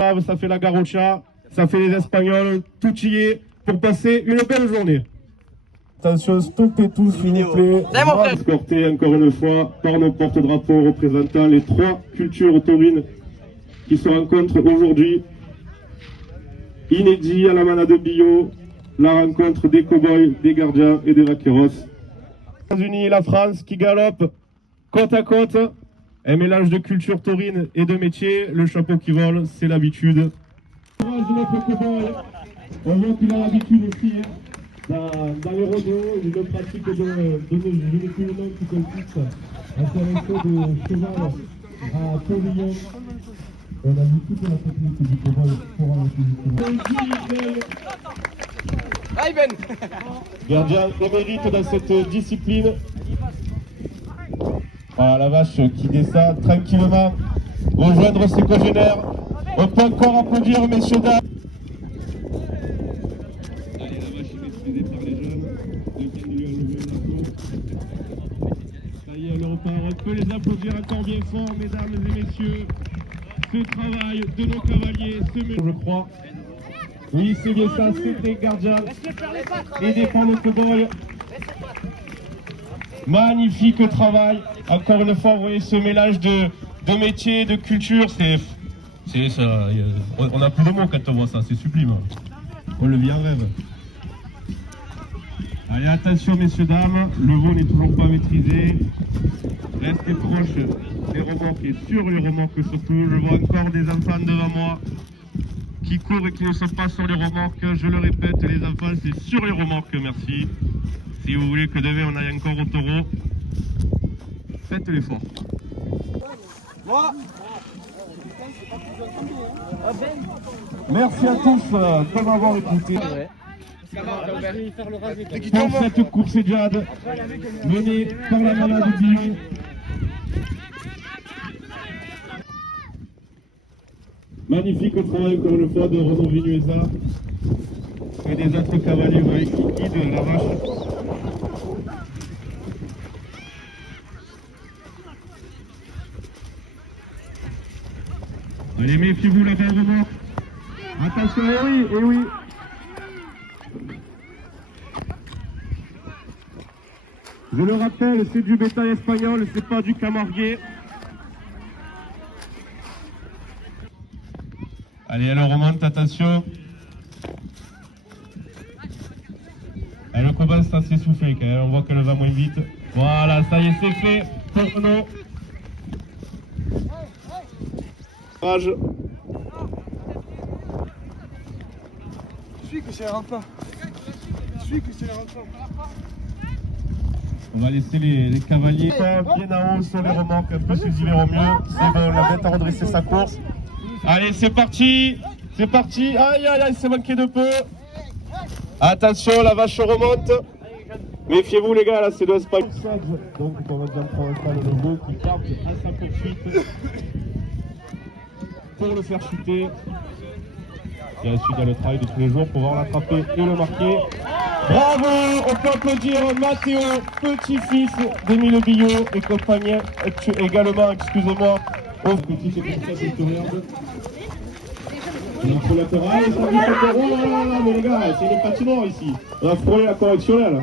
Ça fait la Garrocha, ça fait les Espagnols, tout y est pour passer une belle journée. Attention, stoppez tous, s'il vous plaît. Escorté encore une fois par nos porte-drapeaux représentant les trois cultures taurines qui se rencontrent aujourd'hui. Inédit à la manade bio, la rencontre des cow-boys, des gardiens et des vaqueros. Les États-Unis et la France qui galopent côte à côte. Un mélange de culture taurine et de métier. Le chapeau qui vole, c'est l'habitude. On voit qu'il a l'habitude aussi. Dans les rodéos, il le pratique de l'équipement qui consiste à faire un saut de cheval à pavillon. On a vu toute la technique du cowboy pour gardien émérite dans cette discipline. Voilà la vache qui descend tranquillement, rejoindre ses congénères. On peut encore applaudir, messieurs, dames. Allez, la vache est maîtrisée par les jeunes. Lequel lui a levé la peau. Ça y est, elle repart. On peut les applaudir encore bien fort, mesdames et messieurs. Ce travail de nos cavaliers, je crois. Oui, c'est bien ça, c'est des gardiens et des fans de cow-boys. Magnifique travail. Encore une fois, vous voyez ce mélange de métiers, de culture, c'est ça. On n'a plus de mots quand on voit ça, c'est sublime. On le vit en rêve. Allez, attention messieurs, dames, le vol n'est toujours pas maîtrisé. Restez proches des remorques et sur les remorques surtout. Je vois encore des enfants devant moi qui courent et qui ne sont pas sur les remorques. Je le répète, les enfants, c'est sur les remorques, merci. Si vous voulez que demain on aille encore au taureau, faites l'effort. Merci à tous de m'avoir écouté. Pour cette course Djad menée par la manade bio. Magnifique travail encore une fois de Renaud Vinuesa et des autres cavaliers, vous voyez, qui guident la vache. Allez, méfiez-vous la belle remorque. Attention, eh oui. Je le rappelle, c'est du bétail espagnol, c'est pas du camarguais. Allez, elle remonte, attention. Elle commence à s'essouffler quand même, on voit qu'elle va moins vite. Voilà, ça y est, c'est fait. Renaud. Courage. Que c'est rentre pas. On va laisser les cavaliers bien en haut sur les remorques, un peu s'ils y verront mieux. C'est bon, la bête a redressé sa course. Allez, c'est parti. Aïe, c'est manqué de peu. Attention, la vache remonte. Méfiez-vous les gars, là c'est de l'Espagne. Donc on va dire pour l'instant le logo qui part à sa poursuite pour le faire chuter. Et ensuite il y a le travail de tous les jours pour pouvoir l'attraper et le marquer. Bravo, on peut applaudir Mathéo, petit-fils d'Émile Billot et compagnie également, excusez-moi, au petit c'est comme ça, c'est tout merde. On a frôlé la chorale, ça dit que oh mais les gars, c'est les patinoires ici. On a frôlé la correctionnelle.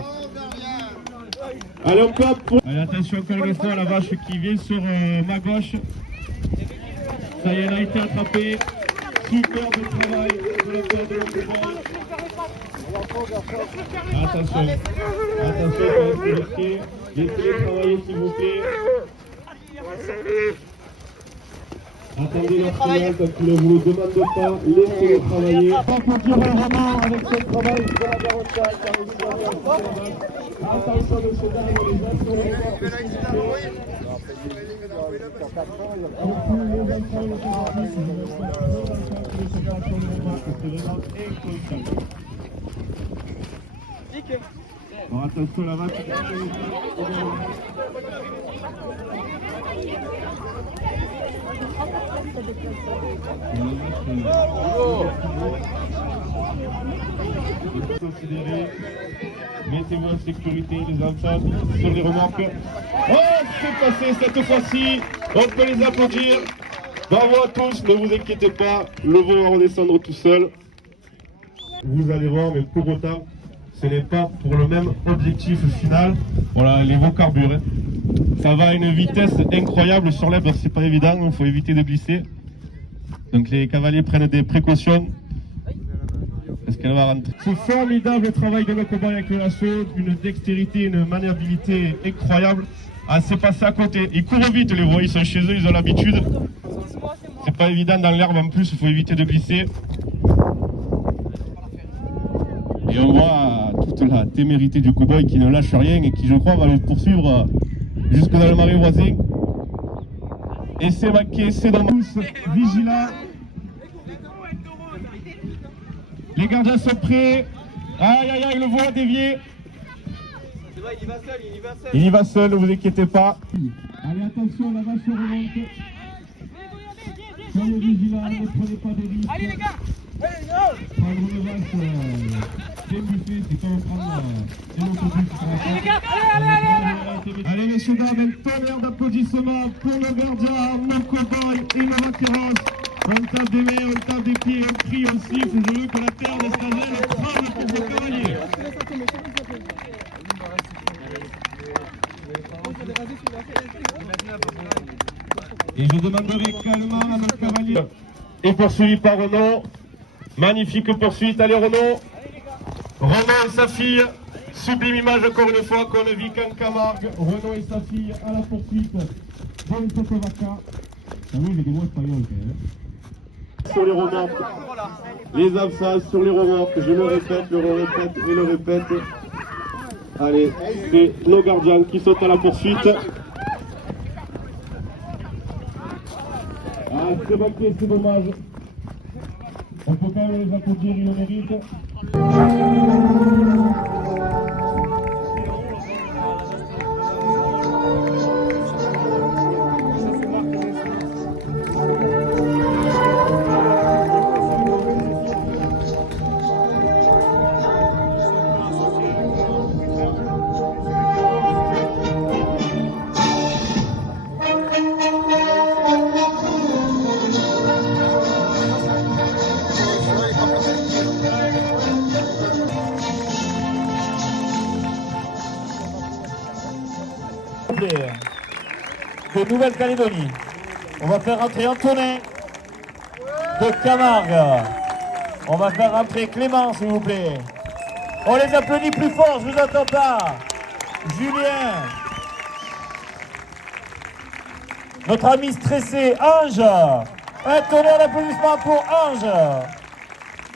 Allez, on peut applaudir. Allez, attention encore une fois, la vache qui vient sur ma gauche. Ça y est, elle a été attrapée. Super de travail de la part de l'entraîneur. Attention, laissez-les travailler s'il vous plaît. Attendez leur signal quand il ne vous le demande pas, laissez-les travailler. On peut dire vraiment avec ce travail de la Garrocha qui a réussi à faire attention de ce dernier, les enfants. Bon, attention la vache. Considérez, mettez-vous en sécurité les enfants sur les remorques. Oh, c'est passé cette fois-ci. On peut les applaudir. Bravo à tous, ne vous inquiétez pas, le vent va redescendre tout seul. Vous allez voir, mais pour autant, ce n'est pas pour le même objectif final. Voilà, les veaux carburent. Hein. Ça va à une vitesse incroyable sur l'herbe, c'est pas évident, il faut éviter de glisser. Donc les cavaliers prennent des précautions. Est-ce qu'elle va rentrer? C'est formidable le travail de nos cobayes avec le lasso, une dextérité, une maniabilité incroyable. Ah, c'est passé à côté. Ils courent vite les veaux, ils sont chez eux, ils ont l'habitude. C'est pas évident dans l'herbe en plus, il faut éviter de glisser. Et on voit toute la témérité du cow-boy qui ne lâche rien et qui, je crois, va le poursuivre jusque dans le marais voisin. Et c'est manqué, c'est dans tous vigilants. Les gardiens sont prêts. Aïe aïe aïe, le veau a dévié. C'est vrai, il y va seul, il y va seul. Il y va seul, ne vous inquiétez pas. Allez, attention, la vache remonte. Soyez vigilants, ne prenez pas de risques. Allez les gars. Prendre une vache, bien buffet, c'est comme prendre un autobus. Allez les gars, allez. Allez messieurs, dames, un tonnerre d'applaudissements pour le gardien, mon cow-boy et le vaqueros. On tape des mains, on tape des pieds, on crie, on siffle. Je veux que la terre de Stazelle tremble pour vos cavaliers. Et je demanderai calmement à notre cavalier. Et poursuivi par Renaud. Magnifique poursuite, allez Renaud. Renaud et sa fille. Sublime image encore une fois qu'on ne vit qu'en Camargue. Renaud et sa fille à la poursuite. Bonne Tokovaca. Ah oui, j'ai des mots espagnols quand même. Sur les remorques, les absences sur les remorques, je le répète et le répète. Allez, c'est nos gardiens qui sautent à la poursuite. Ah, c'est manqué, c'est dommage. On peut quand même les applaudir, ils le méritent. De Nouvelle-Calédonie. On va faire rentrer Antonin de Camargue. On va faire rentrer Clément, s'il vous plaît. On les applaudit plus fort, je vous entends pas. Julien. Notre ami stressé, Ange. Un tonnerre d'applaudissements pour Ange.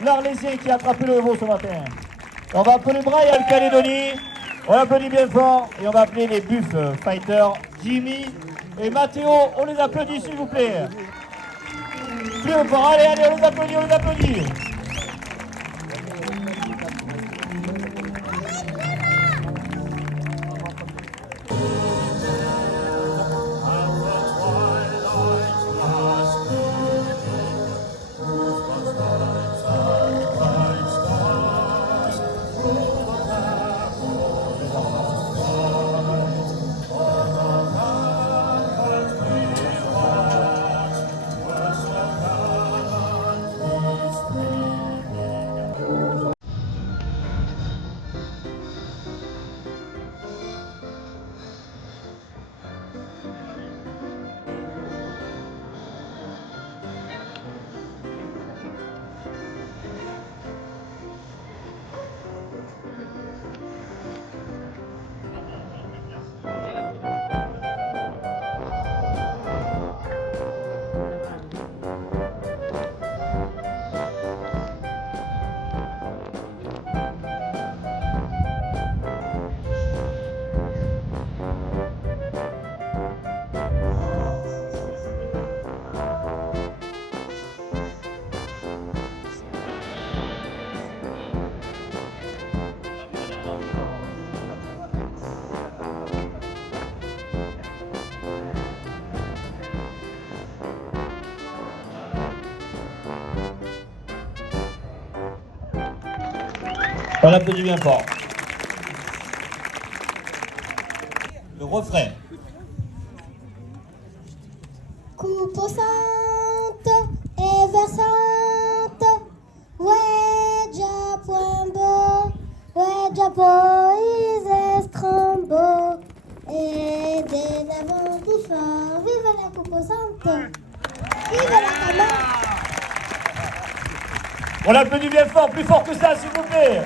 L'Arlésien qui a attrapé le veau ce matin. On va appeler Brian Calédonie. On applaudit bien fort et on va appeler les Buff Fighters, Jimmy et Mathéo. On les applaudit s'il vous plaît. Plus fort, allez, allez, on les applaudit, on les applaudit. On applaudit bien fort. Le refrain. Coupe au sein On l'applaudit bien fort, plus fort que ça, s'il vous plaît.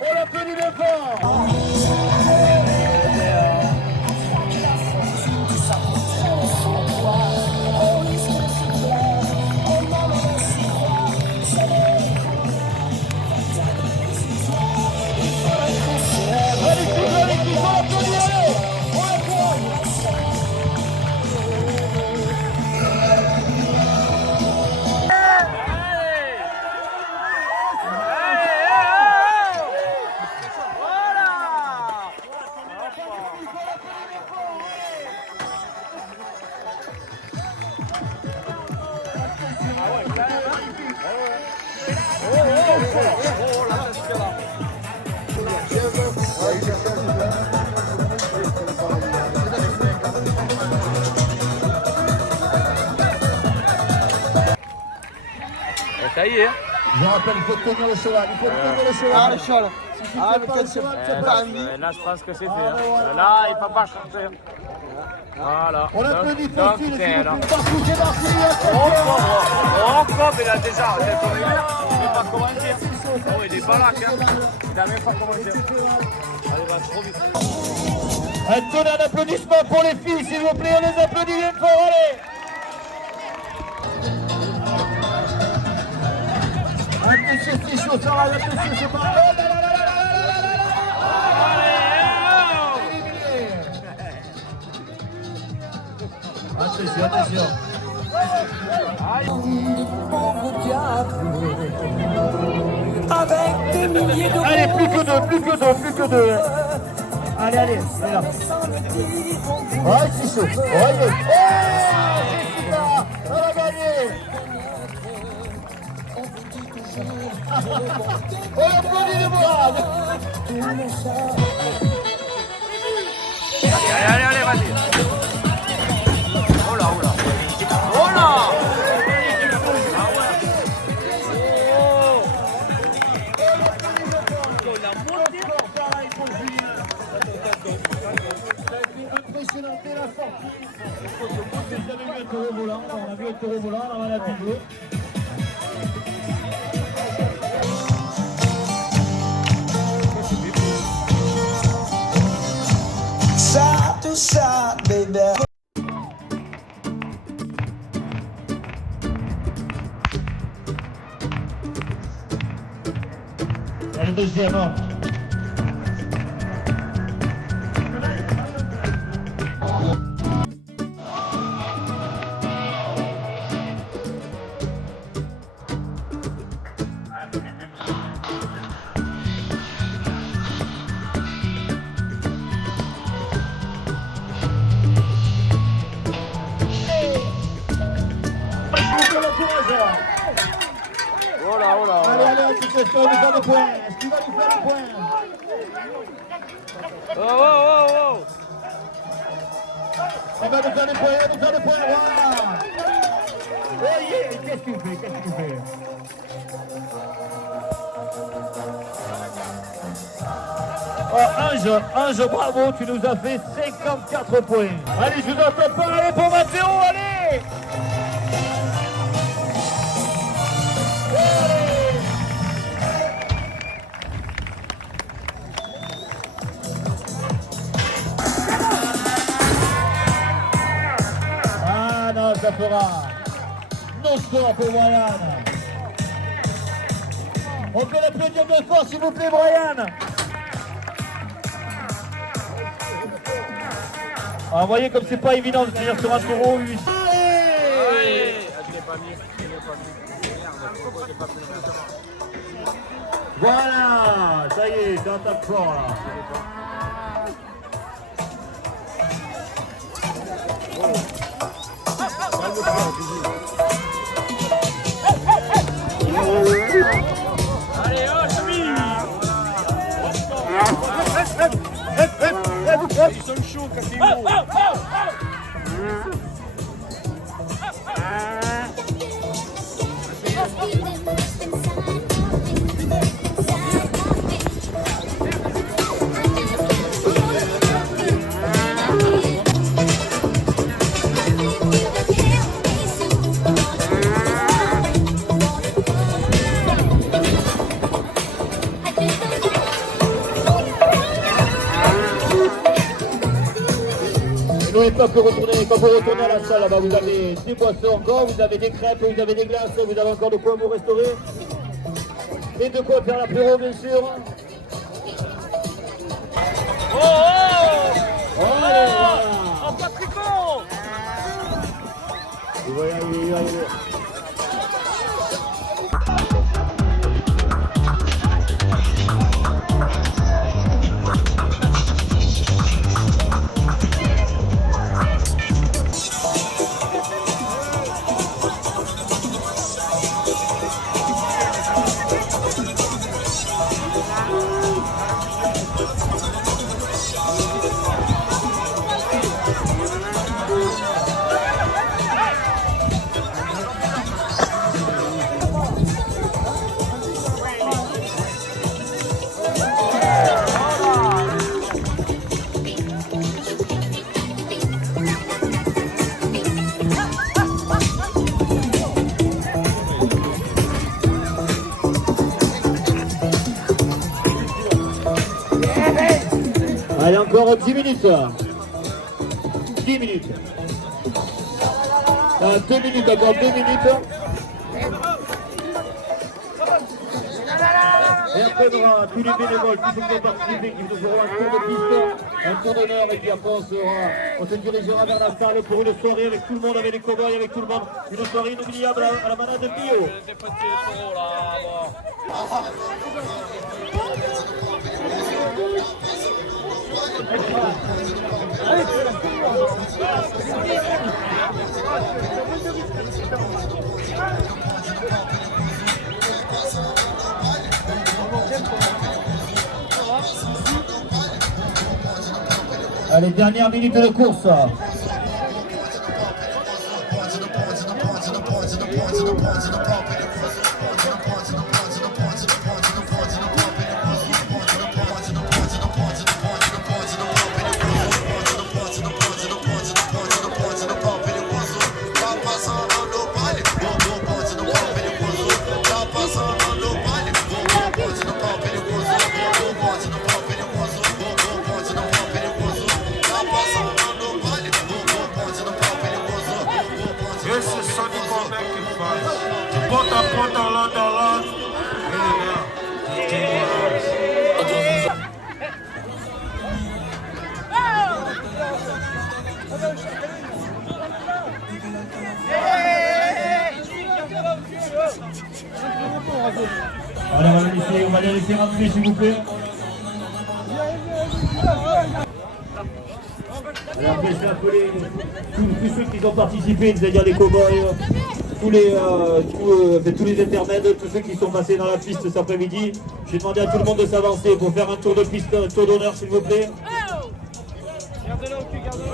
On l'applaudit bien fort. Ça y est. Je rappelle, il faut tenir le cheval, il faut tenir le cheval. Ah, le cheval. Si tu Ah, tiens mais pas quel le cheval, tu cheval. n'as pas envie. Là, je pense que c'est fait. Hein. Là, il ne peut pas sortir. Voilà. On applaudit Donc, Faustine, s'il c'est vous là. plaît. Bartou, c'est parti, Encore, mais là déjà, il n'est pas commencé. Oh, il est pas là, il n'a même pas commencé. Allez, va trop vite. Un tonnerre d'applaudissements pour les filles, s'il vous plaît, on les applaudit bien fort, allez. Attention, c'est chaud, ça va, attention, c'est pas... Oh là là là là là là là là. Attention, attention. Allez, plus que deux, plus que deux, plus que deux. Allez, allez, c'est là. Oh, c'est chaud. Oh, Jessica, on a gagné. On applaudit les bras. Allez, vas-y. Oh là, oh là. Oh là. Impressionnant, dès la sortie. Vous avez vu un taureau volant, on a vu un taureau volant, on en a vu. Side to side, baby. Et le deuxième homme. Oh là, oh là. Allez, allez, tu fais ça, on nous fait le point. Est-ce qu'il va nous faire le point? Oh, oh, oh, oh. Il va nous faire le point, il va nous faire le point, voilà. Oh yeah, qu'est-ce qu'il fait, qu'est-ce qu'il fait? Oh, Ange, bravo, tu nous as fait 54 points. Allez, je vous entends parler pour Mathéo, allez! Ah non, ça fera non score pour Brian. On peut l'applaudir bien fort, s'il vous plaît, Brian. Ah, vous voyez comme c'est pas évident de tenir sur un taureau. Allez, voilà, ça y est, c'est un top fort là. Allez, oh, chemise. Ils sont chauds quand ils vont. pas que retourner, quand vous retournez à la salle, là-bas, vous avez des boissons encore, vous avez des crêpes, vous avez des glaces, vous avez encore de quoi vous restaurer. Et de quoi faire l'apéro, bien sûr. Oh oh Allez, voilà. Oh Patrico. Il va y arriver, il va y arriver. Allez, encore 10 minutes. 10 minutes. 2 minutes, encore 2 minutes. Et après, on aura tous les bénévoles qui sont participés, qui nous feront un tour de piste, un tour d'honneur, et puis après on se dirigera vers la salle pour une soirée avec tout le monde, avec les cow-boys, avec tout le monde. Une soirée inoubliable à la manade de Bio. Des petits taureaux là, bon. Allez, dernière minute de course. Esse só de como é que faz. Bota a ponta lado a lado. Allez, on va les laisser rentrer, s'il vous plaît. Alors, je vais appeler tous ceux qui ont participé, c'est-à-dire les cow-boys, tous les intermèdes, tous ceux qui sont passés dans la piste cet après-midi. Je vais demander à tout le monde de s'avancer pour faire un tour de piste, un tour d'honneur, s'il vous plaît. Gardez-le au cul, gardez-le.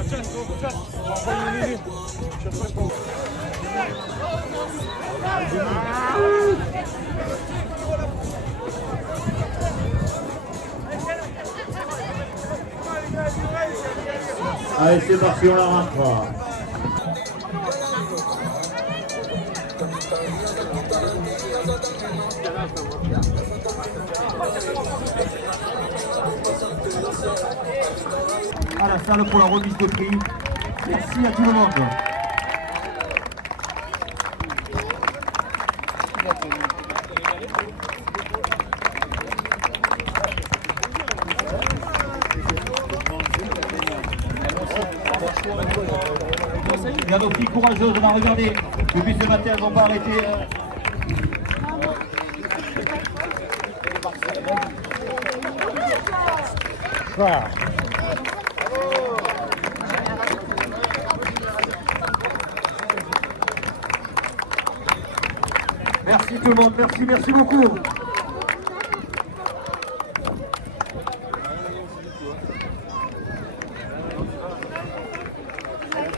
Allez, c'est parti, on la rentre. À la salle pour la remise de prix. Merci à tout le monde. Il y a nos filles courageuses, on va regarder. Depuis ce matin, elles n'ont pas arrêté. Merci tout le monde, merci beaucoup.